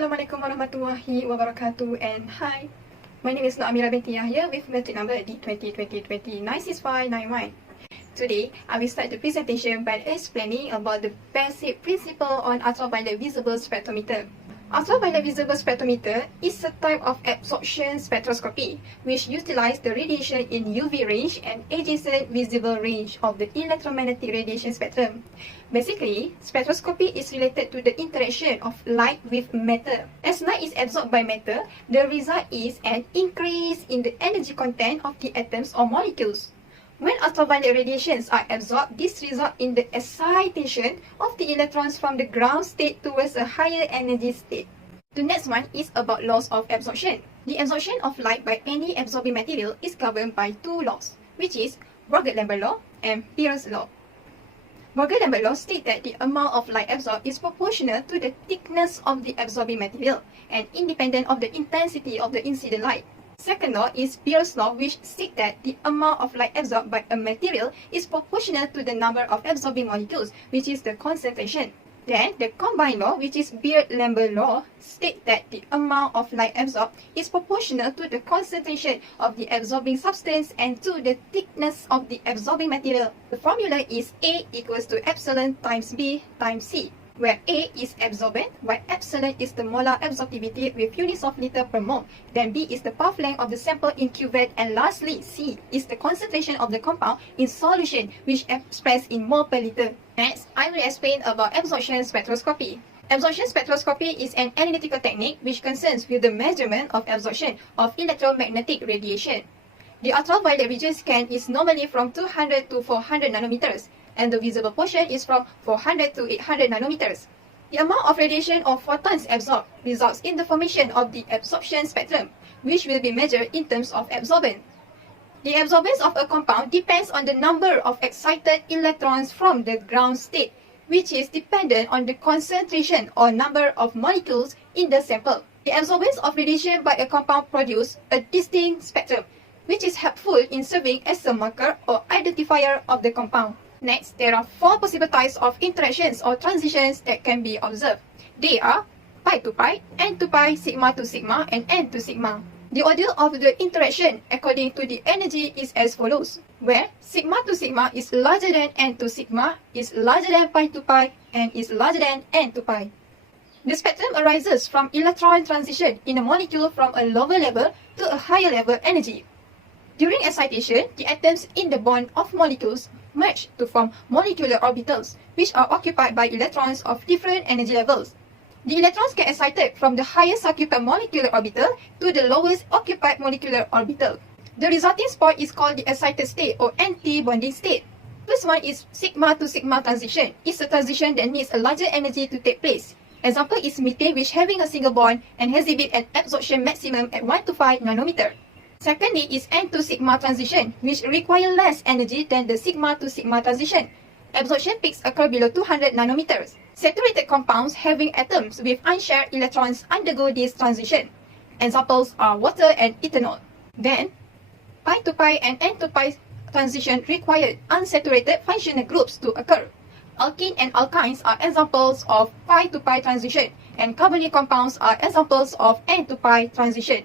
Assalamualaikum warahmatullahi wabarakatuh, and hi. My name is Amira binti Yahya with metric number D202020965991. Today, I will start the presentation by explaining about the basic principle on ultraviolet visible spectrometer. Ultraviolet visible spectrometer is a type of absorption spectroscopy which utilizes the radiation in UV range and adjacent visible range of the electromagnetic radiation spectrum. Basically, spectroscopy is related to the interaction of light with matter. As light is absorbed by matter, the result is an increase in the energy content of the atoms or molecules. When ultraviolet radiations are absorbed, this results in the excitation of the electrons from the ground state towards a higher energy state. The next one is about laws of absorption. The absorption of light by any absorbing material is governed by two laws, which is Borget-Lambert law and Peirce law. Borget-Lambert law states that the amount of light absorbed is proportional to the thickness of the absorbing material and independent of the intensity of the incident light. Second law is Peirce law, which states that the amount of light absorbed by a material is proportional to the number of absorbing molecules, which is the concentration. Then, the combined law, which is Beer-Lambert law, states that the amount of light absorbed is proportional to the concentration of the absorbing substance and to the thickness of the absorbing material. The formula is A equals to epsilon times B times C, where A is absorbent, while epsilon is the molar absorptivity with units of liter per mole. Then B is the path length of the sample in cuvette, and lastly C is the concentration of the compound in solution, which expressed in mole per liter. Next, I will explain about absorption spectroscopy. Absorption spectroscopy is an analytical technique which concerns with the measurement of absorption of electromagnetic radiation. The ultraviolet region scan is normally from 200 to 400 nanometers, and the visible portion is from 400 to 800 nanometers. The amount of radiation or photons absorbed results in the formation of the absorption spectrum, which will be measured in terms of absorbance. The absorbance of a compound depends on the number of excited electrons from the ground state, which is dependent on the concentration or number of molecules in the sample. The absorbance of radiation by a compound produces a distinct spectrum, which is helpful in serving as a marker or identifier of the compound. Next, there are four possible types of interactions or transitions that can be observed. They are pi to pi, n to pi, sigma to sigma, and n to sigma. The order of the interaction according to the energy is as follows, where sigma to sigma is larger than n to sigma, is larger than pi to pi, and is larger than n to pi. The spectrum arises from electron transition in a molecule from a lower level to a higher level energy. During excitation, the atoms in the bond of molecules merge to form molecular orbitals, which are occupied by electrons of different energy levels. The electrons get excited from the highest occupied molecular orbital to the lowest occupied molecular orbital. The resulting spot is called the excited state or anti-bonding state. First one is sigma to sigma transition. It's a transition that needs a larger energy to take place. Example is methane, which having a single bond and exhibit an absorption maximum at 1 to 5 nanometer. Secondly is n to sigma transition, which require less energy than the sigma to sigma transition. Absorption peaks occur below 200 nanometers. Saturated compounds having atoms with unshared electrons undergo this transition. Examples are water and ethanol. Then, pi to pi and n to pi transition require unsaturated functional groups to occur. Alkene and alkynes are examples of pi to pi transition, and carbonyl compounds are examples of n to pi transition.